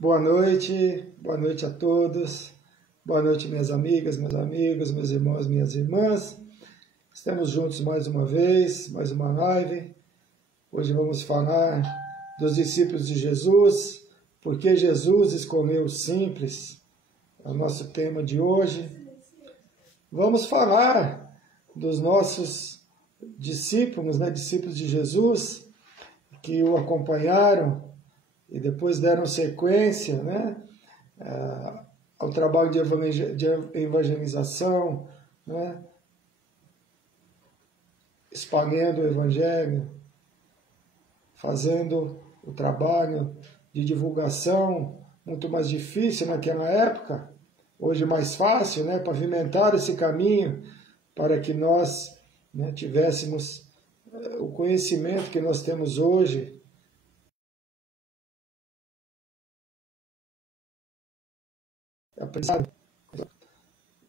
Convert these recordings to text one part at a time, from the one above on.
Boa noite a todos, boa noite minhas amigas, meus amigos, meus irmãos, minhas irmãs. Estamos juntos mais uma vez, mais uma live. Hoje vamos falar dos discípulos de Jesus, porque Jesus escolheu os simples, é o nosso tema de hoje. Vamos falar dos nossos discípulos, discípulos de Jesus, que o acompanharam e depois deram sequência ao trabalho de evangelização, espalhando o Evangelho, fazendo o trabalho de divulgação, muito mais difícil naquela época, hoje mais fácil, pavimentar esse caminho para que nós tivéssemos o conhecimento que nós temos hoje.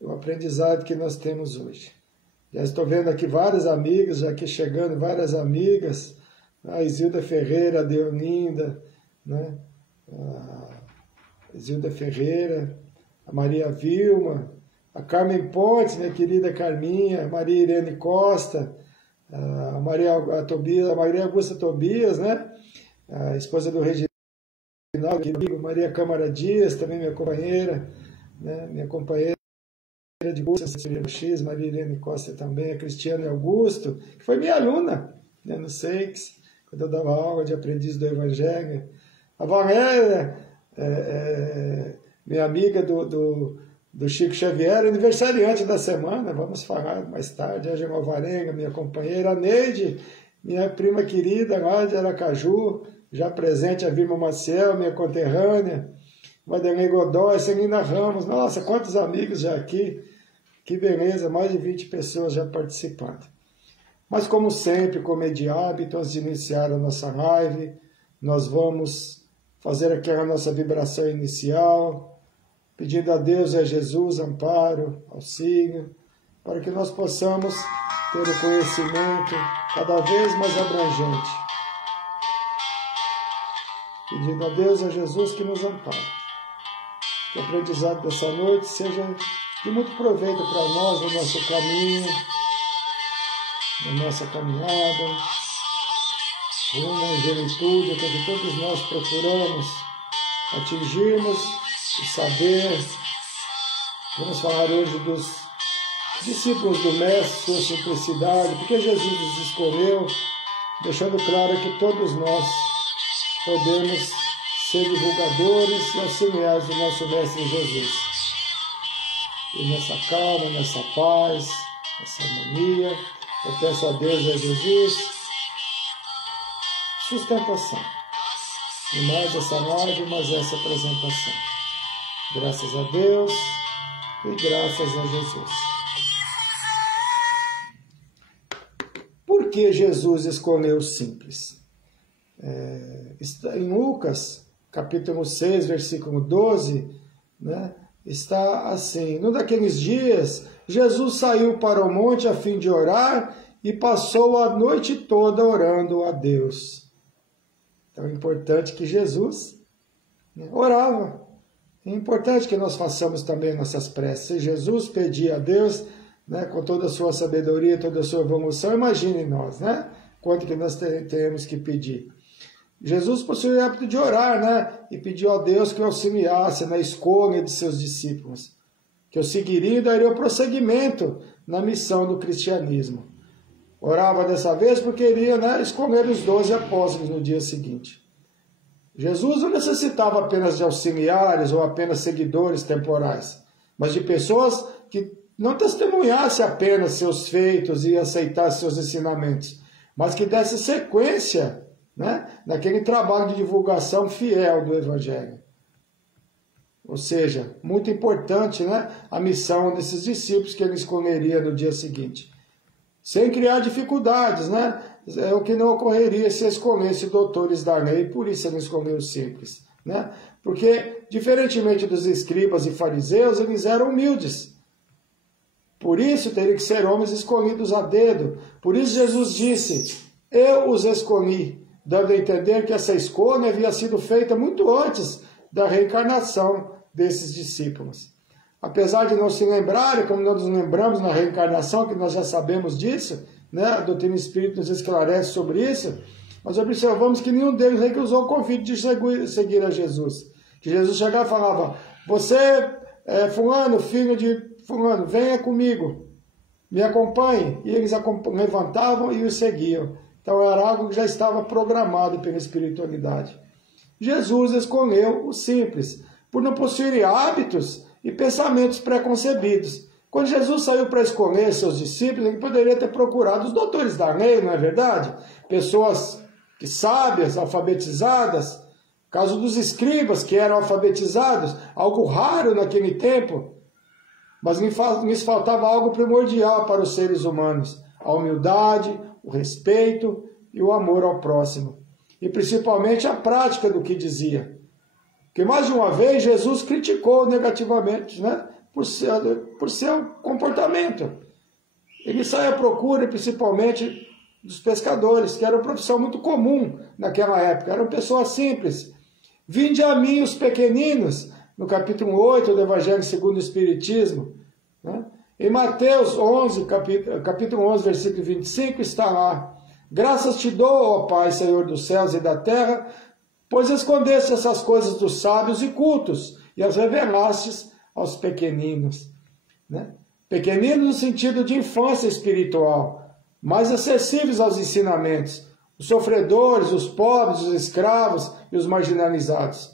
O aprendizado que nós temos hoje. Já estou vendo aqui várias amigas, já aqui chegando várias amigas, a Isilda Ferreira, a Deolinda, a Isilda Ferreira, a Maria Vilma, a Carmen Pontes, minha querida Carminha, a Maria Irene Costa, a Maria Augusta Tobias, a esposa do Reginaldo, Maria Câmara Dias, também minha companheira de curso, X, Maria Irene Costa também, a Cristiane Augusto, que foi minha aluna no SEIX, quando eu dava aula de aprendiz do Evangelho. A Valéria, minha amiga do Chico Xavier, aniversariante da semana, vamos falar mais tarde, a Gemma Varenga, minha companheira, a Neide, minha prima querida lá de Aracaju, já presente, a Vilma Maciel, minha conterrânea, Madeleine Godoy, Celina Ramos, nossa, quantos amigos já aqui, que beleza, mais de 20 pessoas já participando. Mas como sempre, como é de hábito, antes de iniciar a nossa live, nós vamos fazer aquela nossa vibração inicial, pedindo a Deus e a Jesus amparo, auxílio, para que nós possamos ter o conhecimento cada vez mais abrangente. Pedindo a Deus e a Jesus que nos ampare. Que o aprendizado dessa noite seja de muito proveito para nós no nosso caminho, na nossa caminhada, rumo à angelitude, que todos nós procuramos atingirmos e saber. Vamos falar hoje dos discípulos do Mestre, sua simplicidade, porque Jesus os escolheu, deixando claro que todos nós podemos ser divulgadores e auxiliares do nosso Mestre Jesus. E nessa calma, nessa paz, nessa harmonia, eu peço a Deus e a Jesus sustentação. E mais essa live, mais essa apresentação. Graças a Deus e graças a Jesus. Por que Jesus escolheu os simples? Em Lucas, capítulo 6, versículo 12, está assim: num daqueles dias, Jesus saiu para o monte a fim de orar e passou a noite toda orando a Deus. Então é importante que Jesus orava. É importante que nós façamos também nossas preces. Se Jesus pedia a Deus, com toda a sua sabedoria, toda a sua evolução, imagine nós, quanto que nós temos que pedir. Jesus possuía o hábito de orar, e pediu a Deus que o auxiliasse na escolha de seus discípulos, que o seguiriam e daria o prosseguimento na missão do cristianismo. Orava dessa vez porque iria escolher os 12 apóstolos no dia seguinte. Jesus não necessitava apenas de auxiliares ou apenas seguidores temporais, mas de pessoas que não testemunhassem apenas seus feitos e aceitassem seus ensinamentos, mas que dessem sequência naquele trabalho de divulgação fiel do Evangelho. Ou seja, muito importante a missão desses discípulos que ele escolheria no dia seguinte. Sem criar dificuldades, é o que não ocorreria se escolhesse doutores da lei, por isso ele escolheu os simples. Porque, diferentemente dos escribas e fariseus, eles eram humildes. Por isso, teriam que ser homens escolhidos a dedo. Por isso Jesus disse: eu os escolhi, dando a entender que essa escolha havia sido feita muito antes da reencarnação desses discípulos. Apesar de não se lembrarem, como nós nos lembramos na reencarnação, que nós já sabemos disso, né? A doutrina espírita nos esclarece sobre isso, nós observamos que nenhum deles recusou o convite de seguir a Jesus. Que Jesus chegava e falava, você é fulano, filho de fulano, venha comigo, me acompanhe. E eles levantavam e o seguiam. Então era algo que já estava programado pela espiritualidade. Jesus escolheu o simples, por não possuir hábitos e pensamentos preconcebidos. Quando Jesus saiu para escolher seus discípulos, ele poderia ter procurado os doutores da lei, não é verdade? Pessoas sábias, alfabetizadas, caso dos escribas que eram alfabetizados, algo raro naquele tempo, mas lhes faltava algo primordial para os seres humanos, a humildade, o respeito e o amor ao próximo, e principalmente a prática do que dizia. Porque mais de uma vez Jesus criticou negativamente, né, por seu comportamento. Ele sai à procura principalmente dos pescadores, que era uma profissão muito comum naquela época, eram pessoas simples. Vinde a mim os pequeninos, no capítulo 8 do Evangelho segundo o Espiritismo. Né? Em Mateus 11, capítulo 11, versículo 25, está lá. Graças te dou, ó Pai, Senhor dos céus e da terra, pois escondeste essas coisas dos sábios e cultos, e as revelastes aos pequeninos. Né? Pequeninos no sentido de infância espiritual, mais acessíveis aos ensinamentos, os sofredores, os pobres, os escravos e os marginalizados.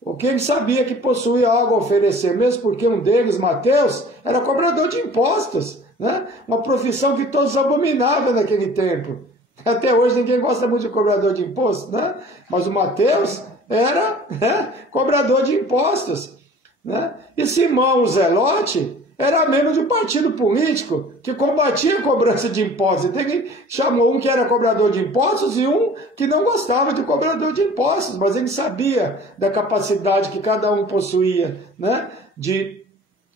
O que ele sabia que possuía algo a oferecer, mesmo porque um deles, Mateus, era cobrador de impostos, né? Uma profissão que todos abominavam naquele tempo. Até hoje ninguém gosta muito de cobrador de impostos, né? Mas o Mateus era, né, cobrador de impostos. Né? E Simão, o Zelote, era membro de um partido político que combatia a cobrança de impostos. Então ele chamou um que era cobrador de impostos e um que não gostava de cobrador de impostos, mas ele sabia da capacidade que cada um possuía, né, de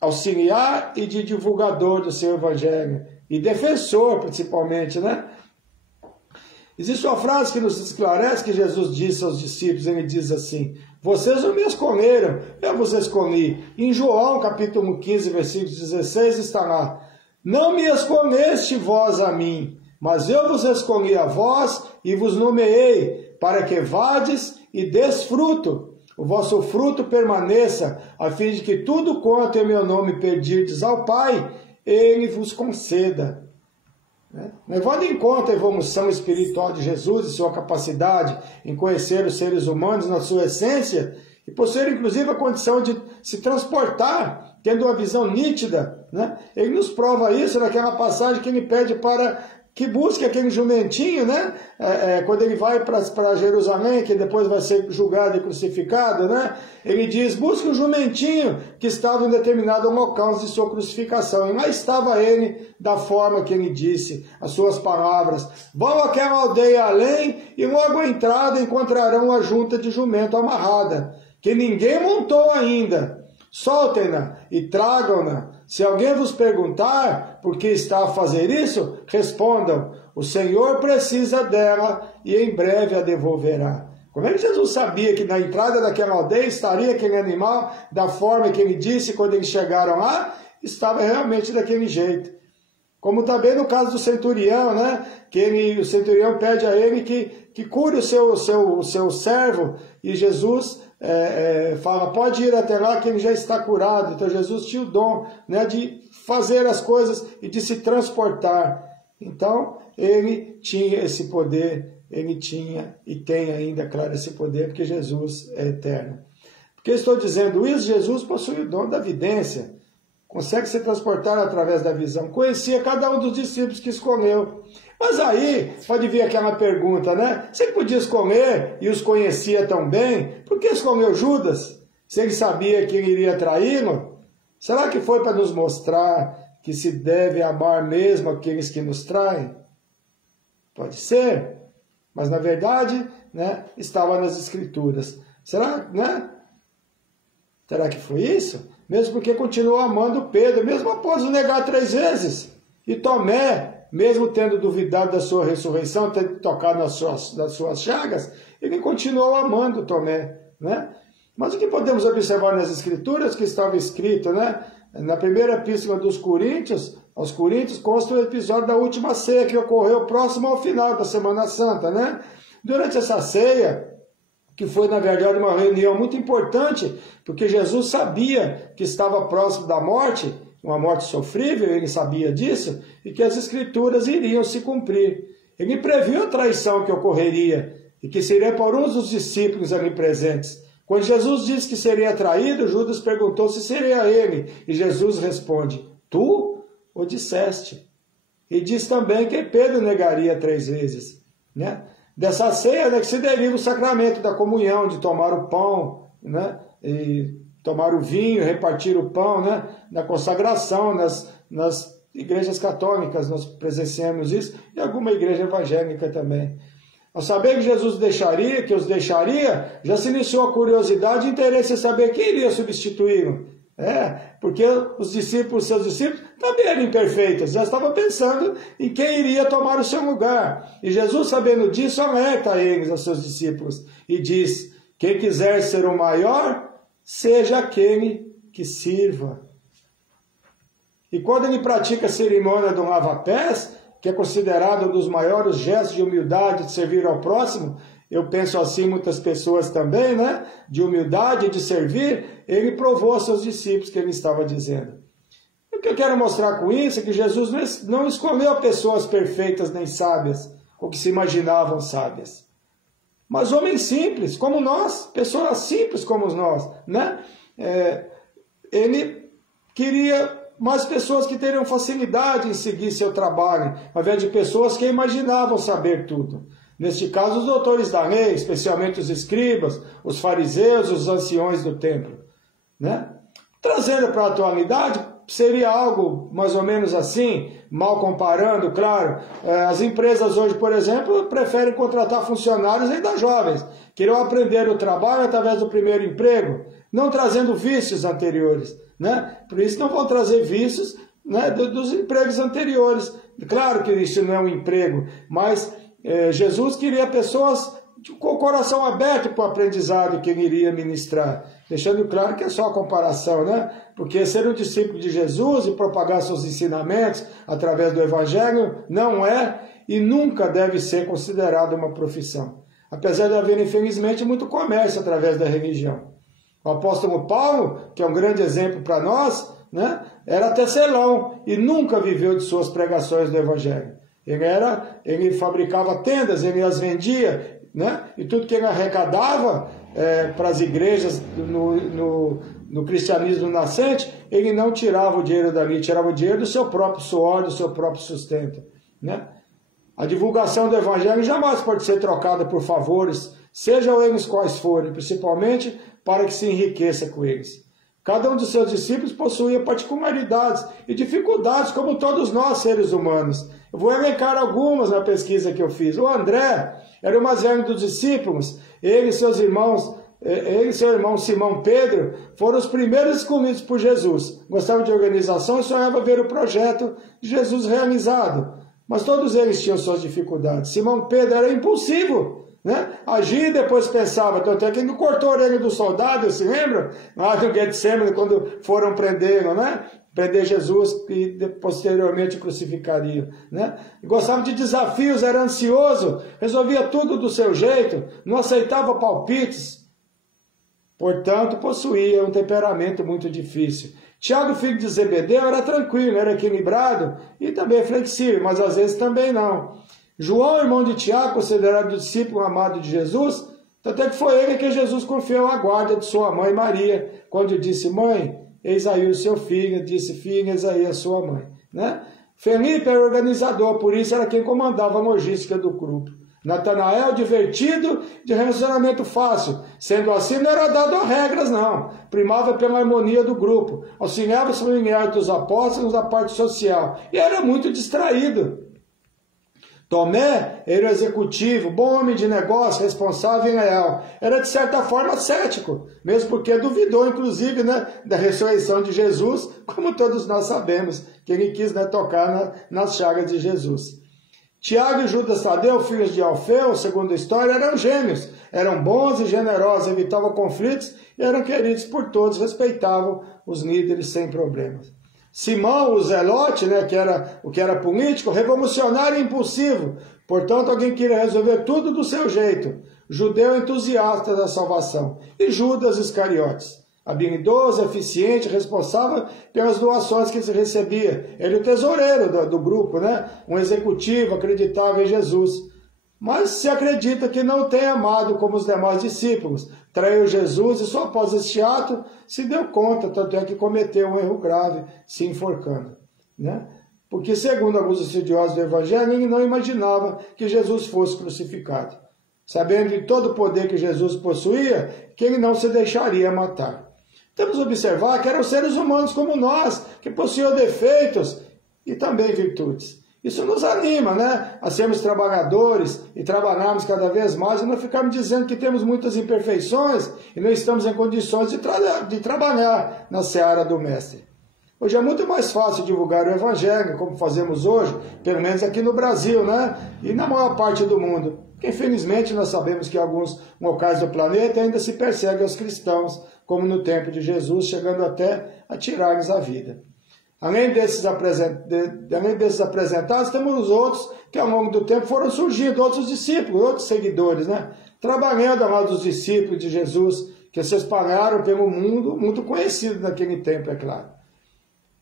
auxiliar e de divulgador do seu evangelho, e defensor principalmente, né? Existe uma frase que nos esclarece que Jesus disse aos discípulos, ele diz assim, vocês não me escolheram, eu vos escolhi. Em João, capítulo 15, versículo 16, está lá, não me escolheste vós a mim, mas eu vos escolhi a vós e vos nomeei, para que vades e des fruto, o vosso fruto permaneça, a fim de que tudo quanto em meu nome pedirdes ao Pai, ele vos conceda. Levando em conta a evolução espiritual de Jesus e sua capacidade em conhecer os seres humanos na sua essência, e possuir inclusive a condição de se transportar, tendo uma visão nítida, né? Ele nos prova isso naquela passagem que ele pede para que busque aquele jumentinho, né? Quando ele vai para Jerusalém, que depois vai ser julgado e crucificado, né? Ele diz, busque um jumentinho que estava em determinado local de sua crucificação. E lá estava ele, da forma que ele disse, as suas palavras. Vão àquela aldeia além e logo à entrada encontrarão uma junta de jumento amarrada, que ninguém montou ainda. Soltem-na e tragam-na. Se alguém vos perguntar por que está a fazer isso, respondam, o Senhor precisa dela e em breve a devolverá. Como é que Jesus sabia que na entrada daquela aldeia estaria aquele animal da forma que ele disse quando eles chegaram lá? Estava realmente daquele jeito. Como também no caso do centurião, né? O centurião pede a ele que cure o seu servo, e Jesus fala, pode ir até lá que ele já está curado. Então Jesus tinha o dom, né, de fazer as coisas e de se transportar. Então ele tinha esse poder, ele tinha e tem ainda, claro, esse poder, porque Jesus é eterno. Por que estou dizendo isso? Jesus possui o dom da vidência, consegue se transportar através da visão, conhecia cada um dos discípulos que escolheu. Mas aí pode vir aquela pergunta, né? Se ele podia escolher e os conhecia tão bem, por que escolheu Judas? Se ele sabia que ele iria traí-lo? Será que foi para nos mostrar que se deve amar mesmo aqueles que nos traem? Pode ser, mas na verdade, né, estava nas Escrituras. Será, né? Será que foi isso? Mesmo porque continuou amando Pedro, mesmo após o negar 3 vezes. E Tomé, mesmo tendo duvidado da sua ressurreição, tendo tocado nas suas chagas, ele continuou amando Tomé, né? Mas o que podemos observar nas Escrituras, que estava escrito, né? Na primeira epístola dos Coríntios, aos Coríntios, consta o episódio da última ceia, que ocorreu próximo ao final da Semana Santa, né? Durante essa ceia, que foi, na verdade, uma reunião muito importante, porque Jesus sabia que estava próximo da morte, uma morte sofrível, ele sabia disso, e que as Escrituras iriam se cumprir. Ele previu a traição que ocorreria, e que seria por um dos discípulos ali presentes. Quando Jesus disse que seria traído, Judas perguntou se seria ele, e Jesus responde, tu o disseste? E diz também que Pedro negaria 3 vezes, né? Dessa ceia, né, que se deriva o sacramento da comunhão, de tomar o pão, né, e tomar o vinho, repartir o pão, né, na consagração, nas igrejas católicas, nós presenciamos isso, e alguma igreja evangélica também. Ao saber que Jesus deixaria, que os deixaria, já se iniciou a curiosidade e interesse em saber quem iria substituí-lo. Porque os discípulos, seus discípulos, também eram imperfeitos, já estavam pensando em quem iria tomar o seu lugar. E Jesus, sabendo disso, alerta a eles, aos seus discípulos, e diz, quem quiser ser o maior, seja aquele que sirva. E quando ele pratica a cerimônia do lava-pés, que é considerado um dos maiores gestos de humildade, de servir ao próximo, eu penso assim, muitas pessoas também, né? De humildade, de servir, ele provou aos seus discípulos que ele estava dizendo. O que eu quero mostrar com isso é que Jesus não escolheu pessoas perfeitas nem sábias, ou que se imaginavam sábias. Mas homens simples, como nós, pessoas simples como nós, né? Ele queria mais pessoas que teriam facilidade em seguir seu trabalho, ao invés de pessoas que imaginavam saber tudo. Neste caso, os doutores da lei, especialmente os escribas, os fariseus, os anciões do templo, né? Trazendo para a atualidade, seria algo mais ou menos assim, mal comparando, claro. As empresas hoje, por exemplo, preferem contratar funcionários ainda jovens, que irão aprender o trabalho através do primeiro emprego, não trazendo vícios anteriores, né? Por isso não vão trazer vícios, né, dos empregos anteriores. Claro que isso não é um emprego, mas Jesus queria pessoas com o coração aberto para o aprendizado que ele iria ministrar, deixando claro que é só a comparação, né? Porque ser um discípulo de Jesus e propagar seus ensinamentos através do Evangelho não é e nunca deve ser considerado uma profissão. Apesar de haver, infelizmente, muito comércio através da religião. O apóstolo Paulo, que é um grande exemplo para nós, né, era tecelão e nunca viveu de suas pregações do Evangelho. Ele fabricava tendas, ele as vendia, né? E tudo que ele arrecadava para as igrejas no cristianismo nascente, ele não tirava o dinheiro dali, tirava o dinheiro do seu próprio suor, do seu próprio sustento, né? A divulgação do Evangelho jamais pode ser trocada por favores, sejam eles quais forem, principalmente para que se enriqueça com eles. Cada um dos seus discípulos possuía particularidades e dificuldades, como todos nós, seres humanos. Eu vou elencar algumas na pesquisa que eu fiz. O André era o mais velho dos discípulos. Ele e seu irmão Simão Pedro foram os primeiros escolhidos por Jesus. Gostava de organização e sonhava ver o projeto de Jesus realizado. Mas todos eles tinham suas dificuldades. Simão Pedro era impulsivo, né? Agia e depois pensava. Tanto é que ele cortou a orelha do soldado, se lembra? Lá no Getsemane, quando foram prendê-lo, né? Prender Jesus e posteriormente crucificariam, né? Gostava de desafios, era ansioso, resolvia tudo do seu jeito, não aceitava palpites. Portanto, possuía um temperamento muito difícil. Tiago, filho de Zebedeu, era tranquilo, era equilibrado e também flexível, mas às vezes também não. João, irmão de Tiago, considerado discípulo amado de Jesus, tanto é que foi ele que Jesus confiou a guarda de sua mãe Maria, quando disse, mãe, eis aí o seu filho, disse, filho, eis aí a sua mãe, né? Felipe era organizador, por isso era quem comandava a logística do grupo. Natanael, divertido, de relacionamento fácil. Sendo assim, não era dado a regras, não. Primava pela harmonia do grupo. Auxiliava os familiares dos apóstolos na parte social. E era muito distraído. Tomé era o executivo, bom homem de negócio, responsável e leal. Era, de certa forma, cético, mesmo porque duvidou, inclusive, né, da ressurreição de Jesus, como todos nós sabemos, que ele quis, né, tocar nas chagas de Jesus. Tiago e Judas Tadeu, filhos de Alfeu, segundo a história, eram gêmeos. eram bons e generosos, evitavam conflitos e eram queridos por todos, respeitavam os líderes sem problemas. Simão, o Zelote, né, o que era político, revolucionário e impulsivo, portanto alguém que queria resolver tudo do seu jeito, judeu entusiasta da salvação. E Judas Iscariotes, habilidoso, eficiente, responsável pelas doações que ele recebia. Ele é o tesoureiro do grupo, né? Um executivo, acreditava em Jesus. Mas se acredita que não tem amado como os demais discípulos. Traiu Jesus e só após este ato se deu conta, tanto é que cometeu um erro grave, se enforcando, né? Porque, segundo alguns estudiosos do Evangelho, ele não imaginava que Jesus fosse crucificado. Sabendo de todo o poder que Jesus possuía, que ele não se deixaria matar. Temos que observar que eram seres humanos como nós, que possuíam defeitos e também virtudes. Isso nos anima, né? A sermos trabalhadores e trabalharmos cada vez mais e não ficarmos dizendo que temos muitas imperfeições e não estamos em condições de trabalhar na seara do Mestre. Hoje é muito mais fácil divulgar o Evangelho, como fazemos hoje, pelo menos aqui no Brasil, né? E na maior parte do mundo. Porque, infelizmente, nós sabemos que em alguns locais do planeta ainda se persegue aos cristãos, como no tempo de Jesus, chegando até a tirar-lhes a vida. Além desses apresentados, temos os outros que ao longo do tempo foram surgindo, outros discípulos, outros seguidores, né? Trabalhando ao lado dos discípulos de Jesus, que se espalharam pelo mundo, muito conhecido naquele tempo, é claro.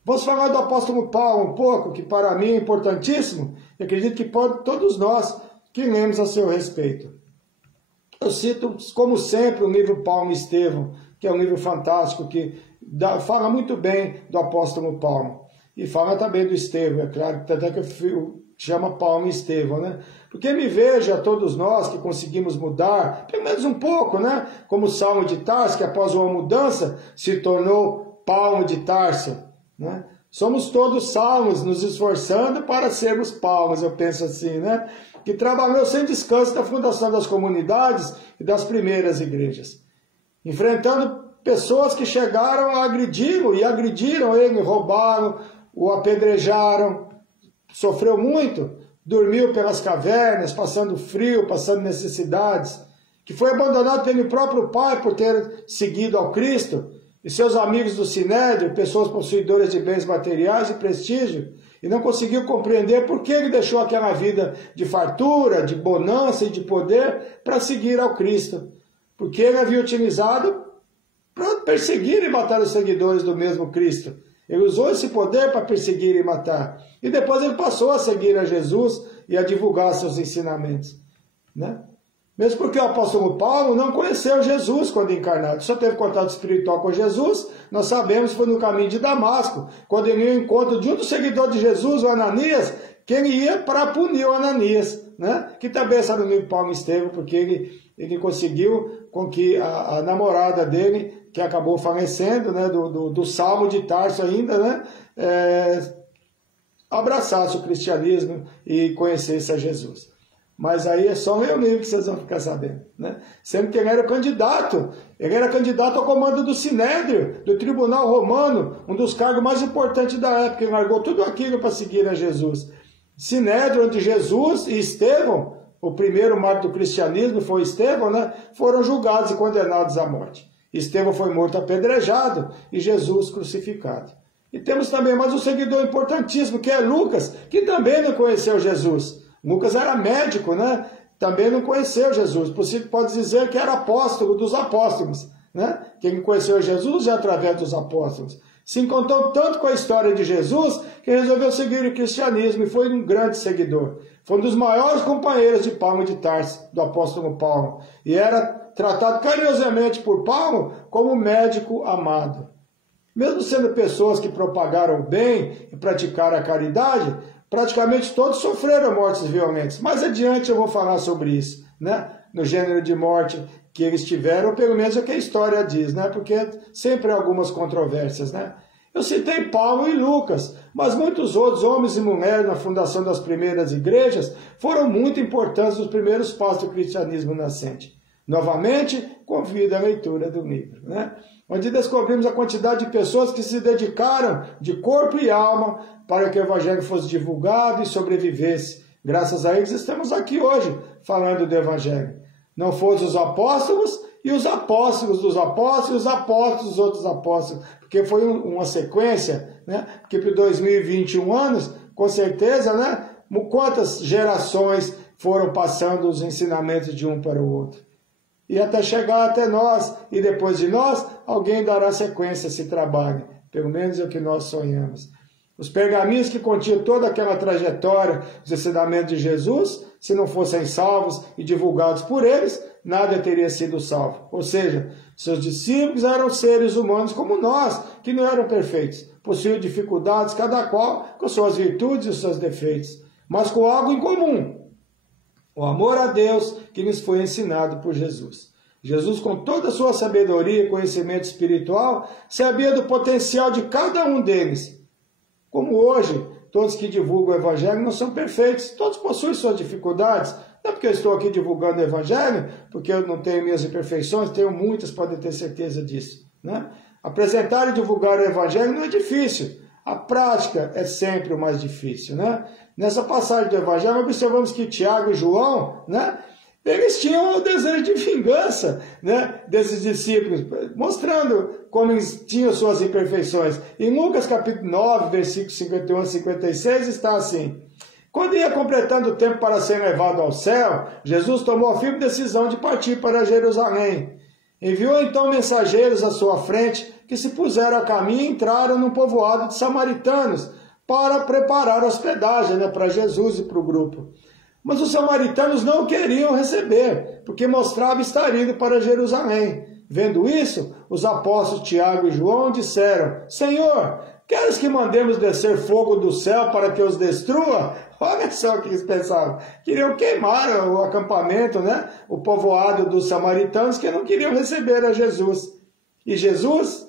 Vamos falar do apóstolo Paulo um pouco, que para mim é importantíssimo, e acredito que pode todos nós que lemos a seu respeito. Eu cito, como sempre, o livro Paulo e Estevão, que é um livro fantástico, que fala muito bem do apóstolo Paulo. E fala também do Estevão, é claro, até que chama Paulo e Estevão, né? Porque me veja todos nós que conseguimos mudar, pelo menos um pouco, né? Como Saulo de Tarso, que após uma mudança se tornou Paulo de Tarso, né? Somos todos Saulos nos esforçando para sermos Paulos, eu penso assim, né? Que trabalhou sem descanso na fundação das comunidades e das primeiras igrejas, enfrentando pessoas que chegaram a agredi-lo e agrediram ele, roubaram, o apedrejaram, sofreu muito, dormiu pelas cavernas, passando frio, passando necessidades, que foi abandonado pelo próprio pai por ter seguido ao Cristo, e seus amigos do Sinédrio, pessoas possuidoras de bens materiais e prestígio, e não conseguiu compreender por que ele deixou aquela vida de fartura, de bonança e de poder para seguir ao Cristo, porque ele havia utilizado para perseguir e matar os seguidores do mesmo Cristo. Ele usou esse poder para perseguir e matar. E depois ele passou a seguir a Jesus e a divulgar seus ensinamentos, né? Mesmo porque o apóstolo Paulo não conheceu Jesus quando encarnado. Só teve contato espiritual com Jesus, nós sabemos, foi no caminho de Damasco, quando ele ia ao encontro de um dos seguidores de Jesus, o Ananias, que ele ia para punir o Ananias, né? Que também está no livro Paulo e Estevão, porque ele conseguiu com que a namorada dele, que acabou falecendo, né, do Saulo de Tarso ainda, né, abraçasse o cristianismo e conhecesse a Jesus. Mas aí é só ler o livro que vocês vão ficar sabendo, né? Sendo que ele era candidato ao comando do Sinédrio, do Tribunal Romano, um dos cargos mais importantes da época. Ele largou tudo aquilo para seguir a Jesus. Sinédrio, onde Jesus e Estevão, o primeiro mártir do cristianismo foi Estevão, né? Foram julgados e condenados à morte. Estevão foi morto apedrejado e Jesus crucificado. E temos também mais um seguidor importantíssimo, que é Lucas, que também não conheceu Jesus. Lucas era médico, né? Também não conheceu Jesus. Pode dizer que era apóstolo dos apóstolos, né? Quem conheceu Jesus é através dos apóstolos. Se encontrou tanto com a história de Jesus que resolveu seguir o cristianismo e foi um grande seguidor. Foi um dos maiores companheiros de Paulo de Tarso, do apóstolo Paulo. E era tratado carinhosamente por Paulo como médico amado. Mesmo sendo pessoas que propagaram o bem e praticaram a caridade, praticamente todos sofreram mortes violentas. Mais adiante eu vou falar sobre isso, né? No gênero de morte que eles tiveram, ou pelo menos é o que a história diz, né? Porque sempre há algumas controvérsias, né? Eu citei Paulo e Lucas, mas muitos outros homens e mulheres na fundação das primeiras igrejas foram muito importantes nos primeiros passos do cristianismo nascente. Novamente, convido a leitura do livro, né? Onde descobrimos a quantidade de pessoas que se dedicaram de corpo e alma para que o Evangelho fosse divulgado e sobrevivesse. Graças a eles estamos aqui hoje falando do Evangelho. Não fossem os apóstolos e os apóstolos dos apóstolos e os apóstolos dos outros apóstolos. Porque foi uma sequência, né? Porque por 2021 anos, com certeza, né? Quantas gerações foram passando os ensinamentos de um para o outro. E até chegar até nós, e depois de nós, alguém dará sequência a esse trabalho. Pelo menos é o que nós sonhamos. Os pergaminhos que continham toda aquela trajetória dos ensinamentos de Jesus, se não fossem salvos e divulgados por eles, nada teria sido salvo. Ou seja, seus discípulos eram seres humanos como nós, que não eram perfeitos. Possuíam dificuldades, cada qual com suas virtudes e os seus defeitos, mas com algo em comum: o amor a Deus que nos foi ensinado por Jesus. Jesus, com toda a sua sabedoria e conhecimento espiritual, sabia do potencial de cada um deles. Como hoje, todos que divulgam o Evangelho não são perfeitos, todos possuem suas dificuldades. Não é porque eu estou aqui divulgando o Evangelho, porque eu não tenho minhas imperfeições, tenho muitas, podem ter certeza disso, né? Apresentar e divulgar o Evangelho não é difícil, a prática é sempre o mais difícil, né? Nessa passagem do Evangelho, observamos que Tiago e João, né, eles tinham o desejo de vingança, né, desses discípulos, mostrando como eles tinham suas imperfeições. Em Lucas capítulo 9, versículos 51 a 56, está assim: quando ia completando o tempo para ser levado ao céu, Jesus tomou a firme decisão de partir para Jerusalém. Enviou então mensageiros à sua frente, que se puseram a caminho e entraram num povoado de samaritanos, para preparar hospedagem, né, para Jesus e para o grupo. Mas os samaritanos não queriam receber, porque mostrava estar indo para Jerusalém. Vendo isso, os apóstolos Tiago e João disseram: Senhor, queres que mandemos descer fogo do céu para que os destrua? Olha só o que eles pensavam. Queriam queimar o acampamento, né, o povoado dos samaritanos, que não queriam receber a Jesus. E Jesus,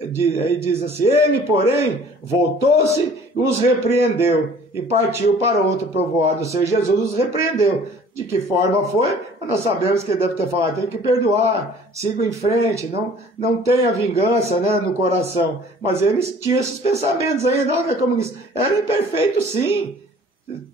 aí diz assim: ele, porém, voltou-se e os repreendeu e partiu para outro povoado. Ou seja, Jesus os repreendeu. De que forma foi? Nós sabemos que ele deve ter falado: tem que perdoar, siga em frente, não tenha vingança, né, no coração. Mas eles tinham esses pensamentos ainda, olha como eles eram imperfeitos, sim.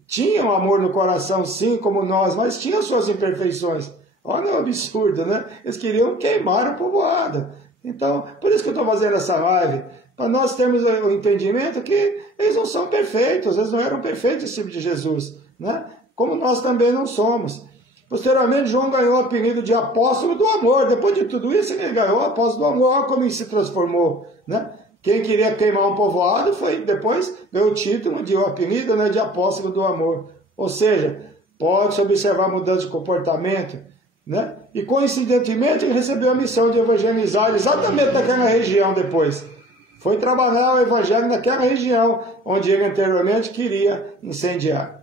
Tinham amor no coração, sim, como nós, mas tinham suas imperfeições. Olha o absurdo, né? Eles queriam queimar o povoado. Então, por isso que eu estou fazendo essa live, para nós termos o entendimento que eles não são perfeitos, eles não eram perfeitos, discípulos de Jesus, né? Como nós também não somos. Posteriormente, João ganhou o apelido de apóstolo do amor. Depois de tudo isso, ele ganhou o apóstolo do amor. Olha como ele se transformou, né? Quem queria queimar um povoado foi depois ganhou o título de o apelido, né, de apóstolo do amor. Ou seja, pode-se observar mudança de comportamento, né? E coincidentemente ele recebeu a missão de evangelizar exatamente naquela região depois. Foi trabalhar o evangelho naquela região onde ele anteriormente queria incendiar,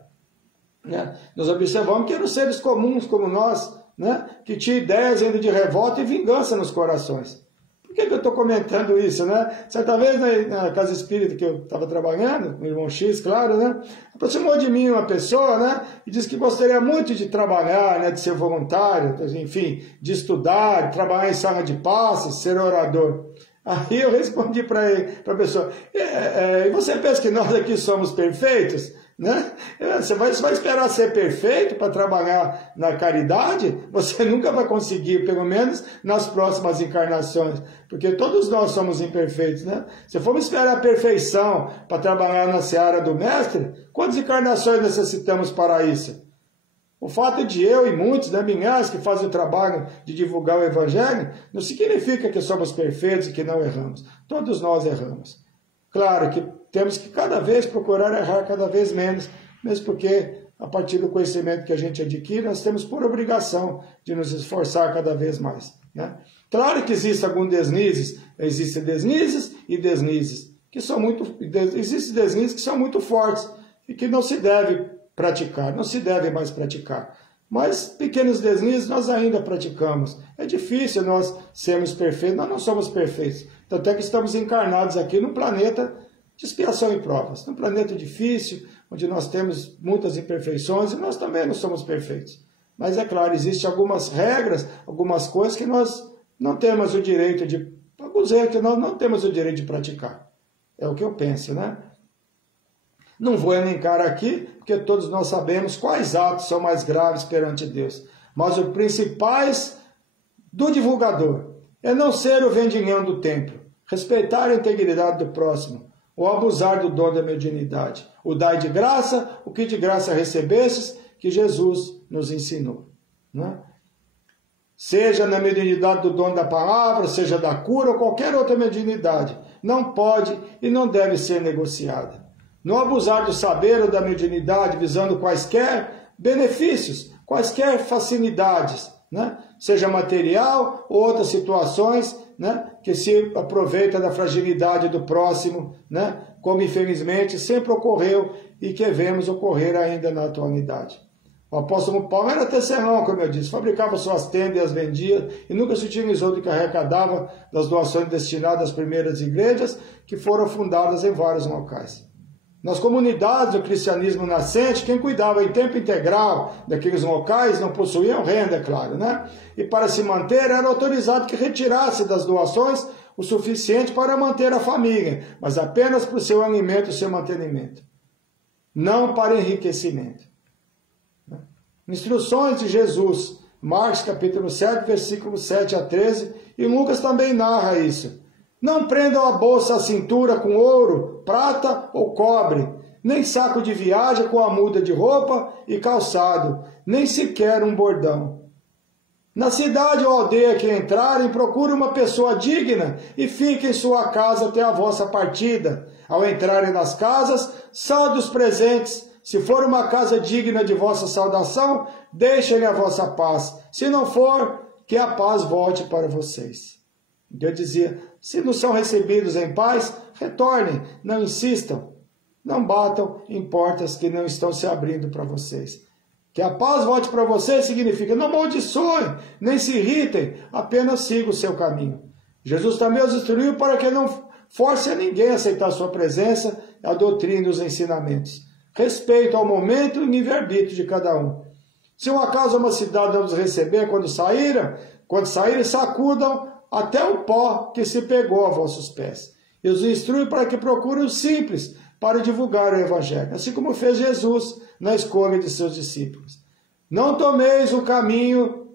né? Nós observamos que eram seres comuns como nós, né, que tinham ideias ainda de revolta e vingança nos corações. Por que eu estou comentando isso, né? Certa vez na casa espírita que eu estava trabalhando, o irmão X, claro, né? Aproximou de mim uma pessoa, né? E disse que gostaria muito de trabalhar, né? De ser voluntário, enfim, de estudar, de trabalhar em sala de passes, ser orador. Aí eu respondi para a pessoa: e você pensa que nós aqui somos perfeitos? Né? Você vai esperar ser perfeito para trabalhar na caridade? Você nunca vai conseguir, pelo menos nas próximas encarnações, porque todos nós somos imperfeitos, né? Se formos esperar a perfeição para trabalhar na seara do Mestre, quantas encarnações necessitamos para isso? O fato de eu e muitos, né, milhares que fazem o trabalho de divulgar o Evangelho, não significa que somos perfeitos e que não erramos. Todos nós erramos. Claro que temos que cada vez procurar errar cada vez menos, mesmo porque a partir do conhecimento que a gente adquire, nós temos por obrigação de nos esforçar cada vez mais, né? Claro que existem alguns deslizes, existem deslizes e deslizes, que são existem deslizes que são muito fortes e que não se deve praticar, não se deve mais praticar. Mas pequenos deslizes nós ainda praticamos. É difícil nós sermos perfeitos, nós não somos perfeitos. Tanto é que estamos encarnados aqui num planeta de expiação e provas, num planeta difícil, onde nós temos muitas imperfeições e nós também não somos perfeitos. Mas é claro, existem algumas regras, algumas coisas que nós não temos o direito de, vamos dizer que nós não temos o direito de praticar. É o que eu penso, né? Não vou elencar aqui, porque todos nós sabemos quais atos são mais graves perante Deus. Mas o principais do divulgador é não ser o vendinhão do templo, respeitar a integridade do próximo, ou abusar do dom da mediunidade. O dai de graça, o que de graça recebestes, que Jesus nos ensinou. Não é? Seja na mediunidade do dom da palavra, seja da cura ou qualquer outra mediunidade, não pode e não deve ser negociada. Não abusar do saber ou da mediunidade visando quaisquer benefícios, quaisquer facilidades, né? Seja material ou outras situações, né? Que se aproveita da fragilidade do próximo, né? Como infelizmente sempre ocorreu e que vemos ocorrer ainda na atualidade. O apóstolo Paulo era tecelão, como eu disse, fabricava suas tendas e as vendia e nunca se utilizou do que arrecadava das doações destinadas às primeiras igrejas que foram fundadas em vários locais. Nas comunidades do cristianismo nascente, quem cuidava em tempo integral daqueles locais não possuíam renda, é claro, né? E para se manter era autorizado que retirasse das doações o suficiente para manter a família, mas apenas para o seu alimento e seu mantenimento, não para enriquecimento. Instruções de Jesus, Marcos capítulo 7, versículos 7 a 13, e Lucas também narra isso. Não prendam a bolsa à cintura com ouro, prata ou cobre, nem saco de viagem com a muda de roupa e calçado, nem sequer um bordão. Na cidade ou aldeia que entrarem, procure uma pessoa digna e fique em sua casa até a vossa partida. Ao entrarem nas casas, salve os presentes. Se for uma casa digna de vossa saudação, deixem a vossa paz. Se não for, que a paz volte para vocês. Deus dizia, se não são recebidos em paz, retornem, não insistam, não batam em portas que não estão se abrindo para vocês. Que a paz volte para vocês significa não amaldiçoem, nem se irritem, apenas sigam o seu caminho. Jesus também os instruiu para que não force a ninguém a aceitar a sua presença, a doutrina e os ensinamentos. Respeito ao momento e livre-arbítrio de cada um. Se um acaso uma cidade não os receber quando saírem, sacudam até o pó que se pegou a vossos pés. E os instrui para que procurem o simples para divulgar o evangelho, assim como fez Jesus na escolha de seus discípulos. Não tomeis o caminho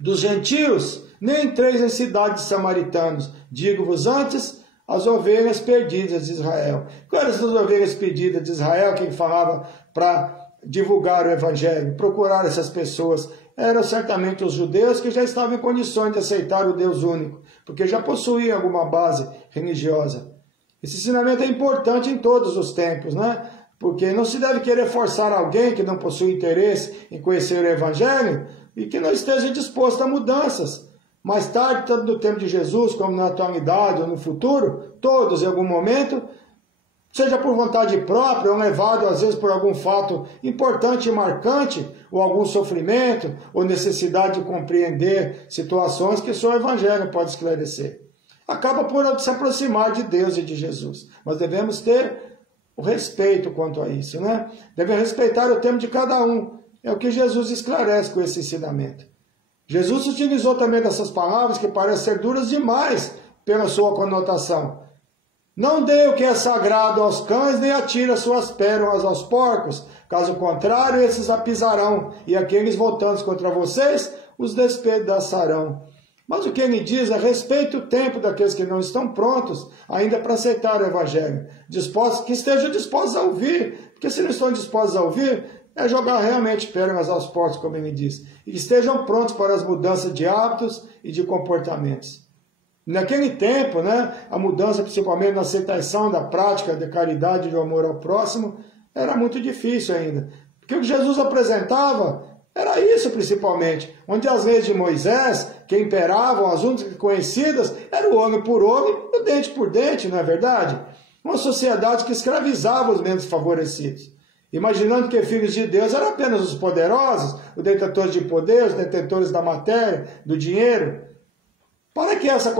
dos gentios, nem entreis em cidades de samaritanos. Digo-vos antes, as ovelhas perdidas de Israel. Quais eram as ovelhas perdidas de Israel que ele falava para divulgar o evangelho, procurar essas pessoas? Eram certamente os judeus que já estavam em condições de aceitar o Deus único, porque já possuíam alguma base religiosa. Esse ensinamento é importante em todos os tempos, né? Porque não se deve querer forçar alguém que não possui interesse em conhecer o evangelho e que não esteja disposto a mudanças. Mais tarde, tanto no tempo de Jesus como na atualidade ou no futuro, todos em algum momento, seja por vontade própria ou levado às vezes por algum fato importante e marcante, ou algum sofrimento, ou necessidade de compreender situações que só o evangelho pode esclarecer. Acaba por se aproximar de Deus e de Jesus. Mas devemos ter o respeito quanto a isso, né? Devemos respeitar o tempo de cada um. É o que Jesus esclarece com esse ensinamento. Jesus utilizou também dessas palavras que parecem ser duras demais pela sua conotação. Não dê o que é sagrado aos cães, nem atire as suas pérolas aos porcos. Caso contrário, esses a pisarão, e aqueles voltantes contra vocês os despedaçarão. Mas o que ele diz é respeite o tempo daqueles que não estão prontos ainda para aceitar o evangelho. Que estejam dispostos a ouvir, porque se não estão dispostos a ouvir, é jogar realmente pérolas aos porcos, como ele diz. E que estejam prontos para as mudanças de hábitos e de comportamentos. Naquele tempo, né, a mudança, principalmente na aceitação da prática de caridade e de amor ao próximo, era muito difícil ainda. Porque o que Jesus apresentava era isso principalmente, onde as leis de Moisés, que imperavam, as únicas conhecidas, era o olho por olho e o dente por dente, não é verdade? Uma sociedade que escravizava os menos favorecidos, imaginando que filhos de Deus eram apenas os poderosos, os detentores de poder, os detentores da matéria, do dinheiro. Para que essa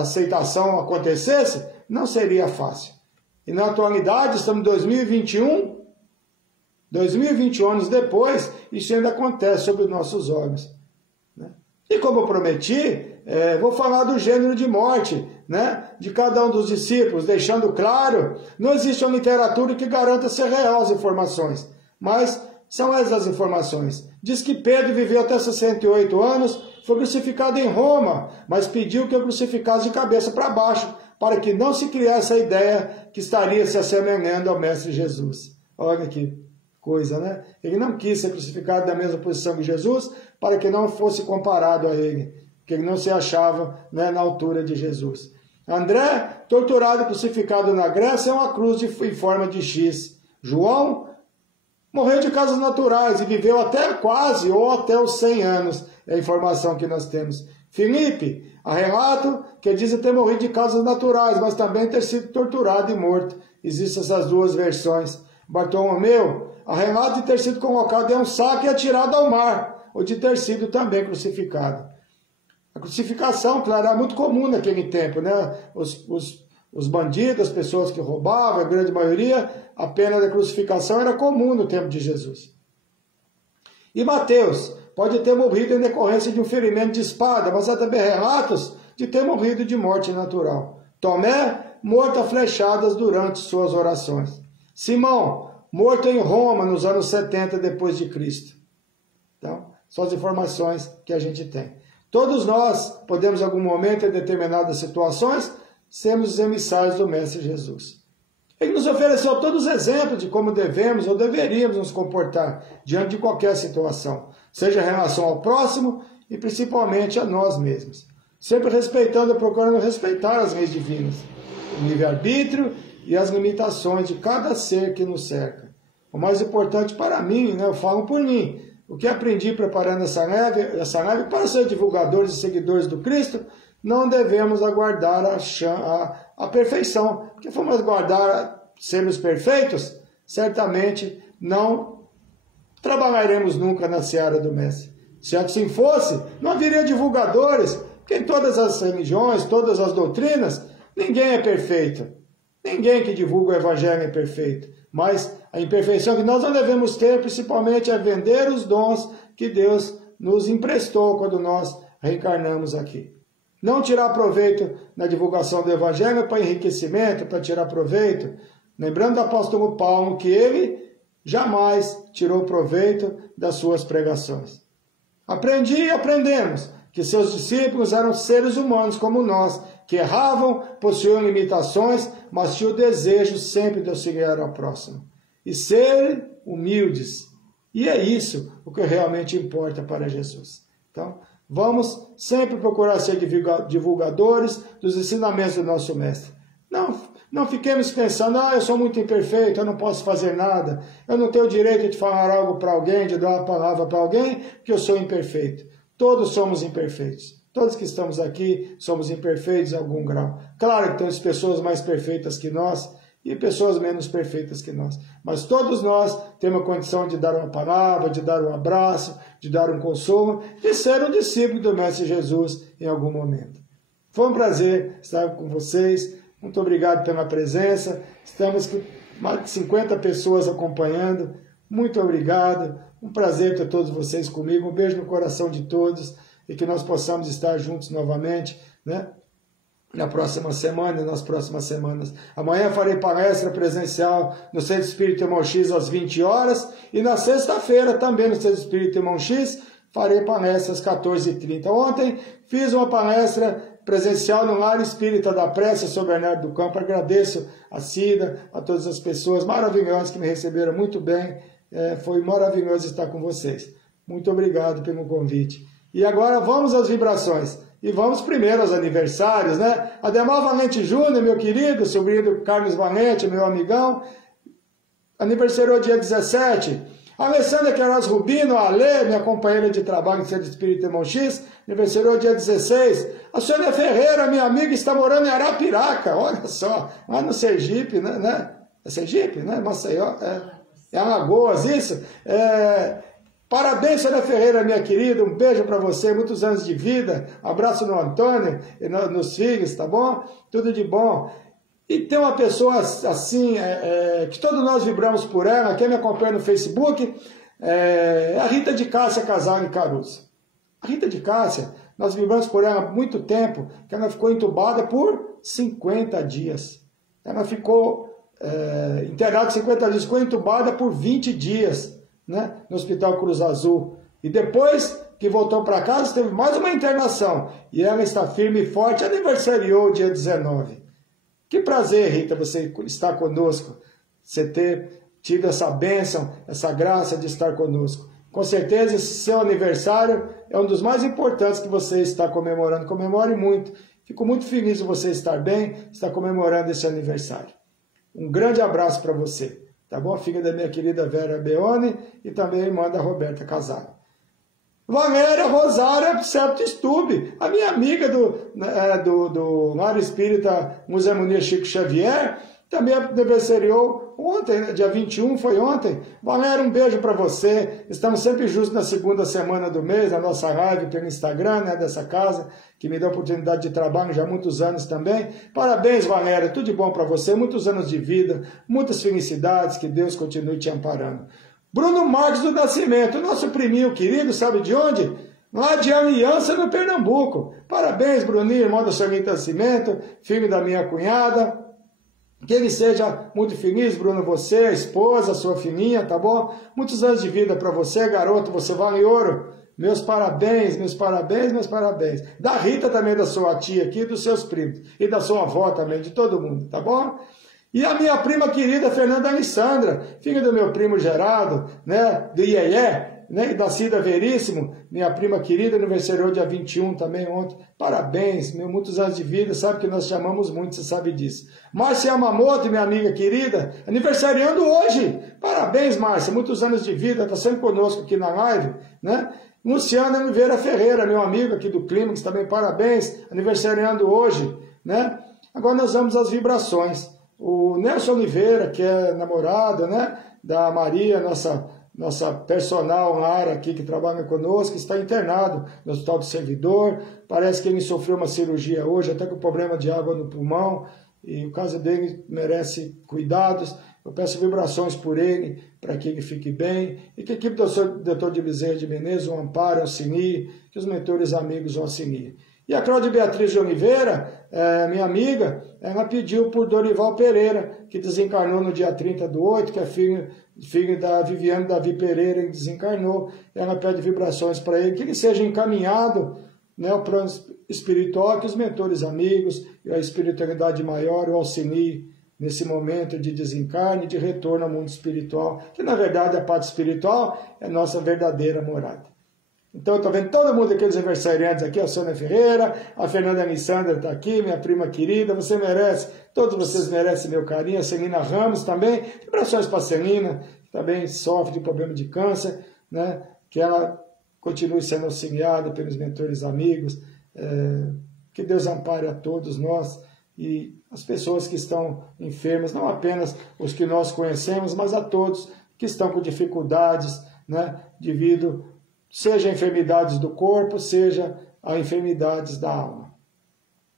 aceitação acontecesse, não seria fácil. E na atualidade, estamos em 2021 anos depois, isso ainda acontece sob os nossos olhos. Né? E como eu prometi, vou falar do gênero de morte, né, de cada um dos discípulos, deixando claro, não existe uma literatura que garanta ser real as informações, mas são essas as informações. Diz que Pedro viveu até 68 anos, foi crucificado em Roma, mas pediu que eu crucificasse de cabeça para baixo, para que não se criasse a ideia que estaria se assemelhando ao Mestre Jesus. Olha que coisa, né? Ele não quis ser crucificado na mesma posição que Jesus, para que não fosse comparado a ele, que ele não se achava, né, na altura de Jesus. André, torturado e crucificado na Grécia, é uma cruz em forma de X. João morreu de causas naturais e viveu até quase ou até os 100 anos, é a informação que nós temos. Filipe, há relato que dizem ter morrido de causas naturais, mas também ter sido torturado e morto. Existem essas duas versões. Bartolomeu, há relato de ter sido colocado em um saco e atirado ao mar, ou de ter sido também crucificado. A crucificação, claro, era muito comum naquele tempo, né? Os bandidos, as pessoas que roubavam, a grande maioria, a pena da crucificação era comum no tempo de Jesus. E Mateus pode ter morrido em decorrência de um ferimento de espada, mas há também relatos de ter morrido de morte natural. Tomé, morto a flechadas durante suas orações. Simão, morto em Roma nos anos 70 depois de Cristo. Então, são as informações que a gente tem. Todos nós podemos, em algum momento, em determinadas situações, sermos os emissários do Mestre Jesus. Ele nos ofereceu todos os exemplos de como devemos ou deveríamos nos comportar diante de qualquer situação, seja em relação ao próximo e principalmente a nós mesmos. Sempre respeitando e procurando respeitar as leis divinas, o livre-arbítrio e as limitações de cada ser que nos cerca. O mais importante para mim, né, eu falo por mim, o que aprendi preparando essa live para ser divulgadores e seguidores do Cristo, não devemos aguardar a perfeição. Porque se formos aguardar sermos perfeitos, certamente não trabalharemos nunca na seara do Mestre. Se assim fosse, não haveria divulgadores, porque em todas as religiões, todas as doutrinas, ninguém é perfeito. Ninguém que divulga o Evangelho é perfeito. Mas a imperfeição que nós não devemos ter, principalmente, é vender os dons que Deus nos emprestou quando nós reencarnamos aqui. Não tirar proveito na divulgação do Evangelho para enriquecimento, para tirar proveito. Lembrando do apóstolo Paulo que ele jamais tirou proveito das suas pregações. Aprendi e aprendemos que seus discípulos eram seres humanos como nós, que erravam, possuíam limitações, mas tinham o desejo sempre de auxiliar ao próximo. E ser humildes. E é isso o que realmente importa para Jesus. Então, vamos sempre procurar ser divulgadores dos ensinamentos do nosso Mestre. Não fiquemos pensando, eu sou muito imperfeito, eu não posso fazer nada, eu não tenho o direito de falar algo para alguém, de dar uma palavra para alguém, porque eu sou imperfeito. Todos somos imperfeitos. Todos que estamos aqui somos imperfeitos em algum grau. Claro que temos pessoas mais perfeitas que nós e pessoas menos perfeitas que nós. Mas todos nós temos a condição de dar uma palavra, de dar um abraço, de dar um consolo, de ser um discípulo do Mestre Jesus em algum momento. Foi um prazer estar com vocês. Muito obrigado pela presença. Estamos com mais de 50 pessoas acompanhando. Muito obrigado. Um prazer ter todos vocês comigo. Um beijo no coração de todos e que nós possamos estar juntos novamente, né? Na próxima semana e nas próximas semanas. Amanhã farei palestra presencial no Centro Espírita Irmão X às 20 horas e na sexta-feira também no Centro Espírita Irmão X farei palestra às 14h30. Ontem fiz uma palestra presencial no Lar Espírita da Prece, São Bernardo do Campo. Agradeço a Cida, a todas as pessoas maravilhosas que me receberam muito bem. Foi maravilhoso estar com vocês. Muito obrigado pelo convite. E agora vamos às vibrações. E vamos primeiro aos aniversários, né? Ademar Valente Júnior, meu querido, sobrinho do Carlos Valente, meu amigão, aniversariou dia 17. Alessandra Queiroz Rubino, a Alê, minha companheira de trabalho no Centro Espírita Irmão X, aniversariou dia 16. A Sônia Ferreira, minha amiga, está morando em Arapiraca, olha só, lá no Sergipe, né? É Sergipe, né? Maceió, é Alagoas, isso? Parabéns, Sônia Ferreira, minha querida, um beijo para você, muitos anos de vida, abraço no Antônio e nos filhos, tá bom? Tudo de bom. E tem uma pessoa assim, que todos nós vibramos por ela, quem me acompanha no Facebook, é a Rita de Cássia Casale Caruso. A Rita de Cássia, nós vibramos por ela há muito tempo, que ela ficou entubada por 50 dias. Ela ficou internada 50 dias, ficou entubada por 20 dias. né, no Hospital Cruz Azul. E depois que voltou para casa, teve mais uma internação. E ela está firme e forte, aniversariou dia 19. Que prazer, Rita, você estar conosco, você ter tido essa bênção, essa graça de estar conosco. Com certeza, esse seu aniversário é um dos mais importantes que você está comemorando. Comemore muito. Fico muito feliz de você estar bem, estar comemorando esse aniversário. Um grande abraço para você, tá bom? Filha da minha querida Vera Beone e também a irmã da Roberta Casaro. Valéria Rosária Septistube, a minha amiga do Lar Espírita Museu Munir Chico Xavier, também aniversariou ontem, né? Dia 21, foi ontem. Valéria, um beijo para você. Estamos sempre juntos na segunda semana do mês, na nossa live pelo Instagram, né, dessa casa, que me dá oportunidade de trabalho já há muitos anos também. Parabéns, Valéria, tudo de bom para você, muitos anos de vida, muitas felicidades, que Deus continue te amparando. Bruno Marques do Nascimento, nosso priminho querido, sabe de onde? Lá de Aliança, no Pernambuco. Parabéns, Bruninho, irmão da Solinha Nascimento, filho da minha cunhada. Que ele seja muito feliz, Bruno, você, a esposa, a sua filhinha, tá bom? Muitos anos de vida para você, garoto, você vale ouro. Meus parabéns, meus parabéns, meus parabéns. Da Rita também, da sua tia aqui, dos seus primos. E da sua avó também, de todo mundo, tá bom? E a minha prima querida, Fernanda Alessandra, filha do meu primo Gerardo, né, do Iê, né, e da Cida Veríssimo, minha prima querida, aniversariou dia 21 também ontem. Parabéns, muitos anos de vida, sabe que nós te amamos muito, você sabe disso. Márcia Yamamoto, minha amiga querida, aniversariando hoje. Parabéns, Márcia, muitos anos de vida, está sempre conosco aqui na live, né? Luciano Oliveira Ferreira, meu amigo aqui do Clímax, também parabéns, aniversariando hoje, né? Agora nós vamos às vibrações. O Nelson Oliveira, que é namorado, né, da Maria, nossa personal Lara aqui que trabalha conosco, está internado no Hospital do Servidor. Parece que ele sofreu uma cirurgia hoje, até com problema de água no pulmão, e o caso dele merece cuidados. Eu peço vibrações por ele, para que ele fique bem, e que a equipe do Dr. de Bezerra de Menezes o ampare, auxilie, que os mentores amigos o auxiliem. E a Cláudia Beatriz de Oliveira, minha amiga, ela pediu por Dorival Pereira, que desencarnou no dia 30/8, que é filho da Viviane Davi Pereira, que desencarnou. Ela pede vibrações para ele, que ele seja encaminhado, né, ao plano espiritual, que os mentores amigos e a espiritualidade maior o auxiliem nesse momento de desencarne, de retorno ao mundo espiritual, que na verdade a parte espiritual é nossa verdadeira morada. Então eu estou vendo todo mundo aqui, os aniversariantes aqui, a Sônia Ferreira, a Fernanda Alessandra está aqui, minha prima querida, você merece, todos vocês merecem meu carinho, a Celina Ramos também, vibrações para a Celina, que também sofre de problema de câncer, né? Que ela continue sendo auxiliada pelos mentores amigos, que Deus ampare a todos nós e as pessoas que estão enfermas, não apenas os que nós conhecemos, mas a todos que estão com dificuldades, né? Devido seja enfermidades do corpo, seja a enfermidades da alma.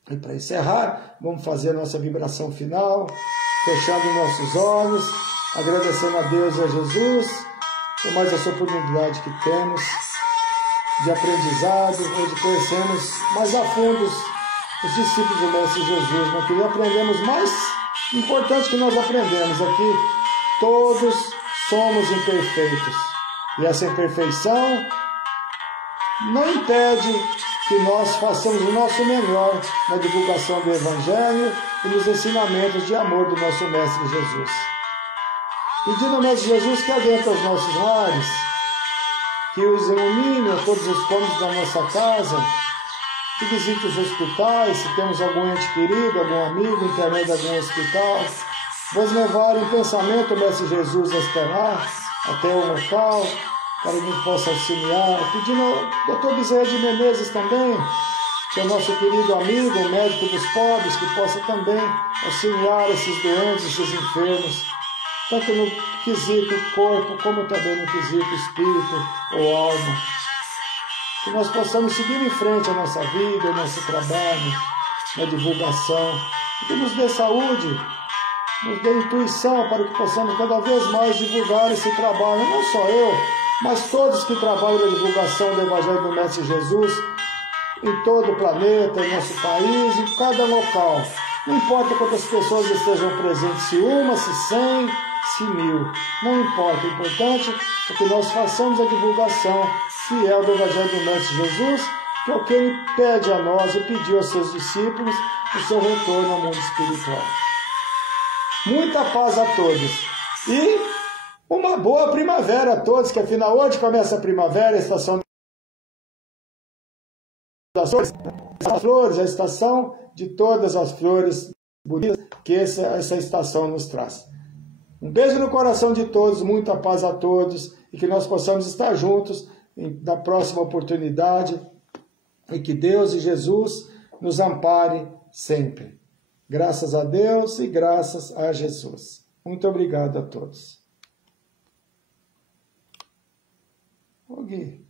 E para encerrar, vamos fazer a nossa vibração final, fechando nossos olhos, agradecendo a Deus e a Jesus por mais essa oportunidade que temos de aprendizado, onde conhecemos mais a fundo os discípulos do Mestre Jesus, né? Que aprendemos mais importante que nós aprendemos aqui, todos somos imperfeitos. E essa imperfeição não impede que nós façamos o nosso melhor na divulgação do Evangelho e nos ensinamentos de amor do nosso Mestre Jesus. Pedindo ao Mestre Jesus que adentre aos nossos lares, que os ilumine a todos os cômodos da nossa casa, que visite os hospitais, se temos algum ente querido, algum amigo internado em algum hospital. Vamos levar em pensamento o Mestre Jesus até o local, para que a gente possa auxiliar, pedindo ao Dr. Bezerra de Menezes também, que é o nosso querido amigo, o médico dos pobres, que possa também auxiliar esses doentes, esses enfermos, tanto no quesito corpo, como também no quesito espírito ou alma. Que nós possamos seguir em frente a nossa vida, o nosso trabalho, na divulgação, e que nos dê saúde, nos dê intuição para que possamos cada vez mais divulgar esse trabalho, não só eu, mas todos que trabalham na divulgação do Evangelho do Mestre Jesus, em todo o planeta, em nosso país, em cada local. Não importa quantas pessoas estejam presentes, se uma, se 100, se 1000. Não importa, o importante é que nós façamos a divulgação fiel do Evangelho do Mestre Jesus, que é o que ele pede a nós e pediu aos seus discípulos no seu retorno ao mundo espiritual. Muita paz a todos e uma boa primavera a todos, que afinal hoje começa a primavera, a estação das flores, a estação de todas as flores bonitas que essa estação nos traz. Um beijo no coração de todos, muita paz a todos e que nós possamos estar juntos na próxima oportunidade e que Deus e Jesus nos ampare sempre. Graças a Deus e graças a Jesus. Muito obrigado a todos. Ô Gui.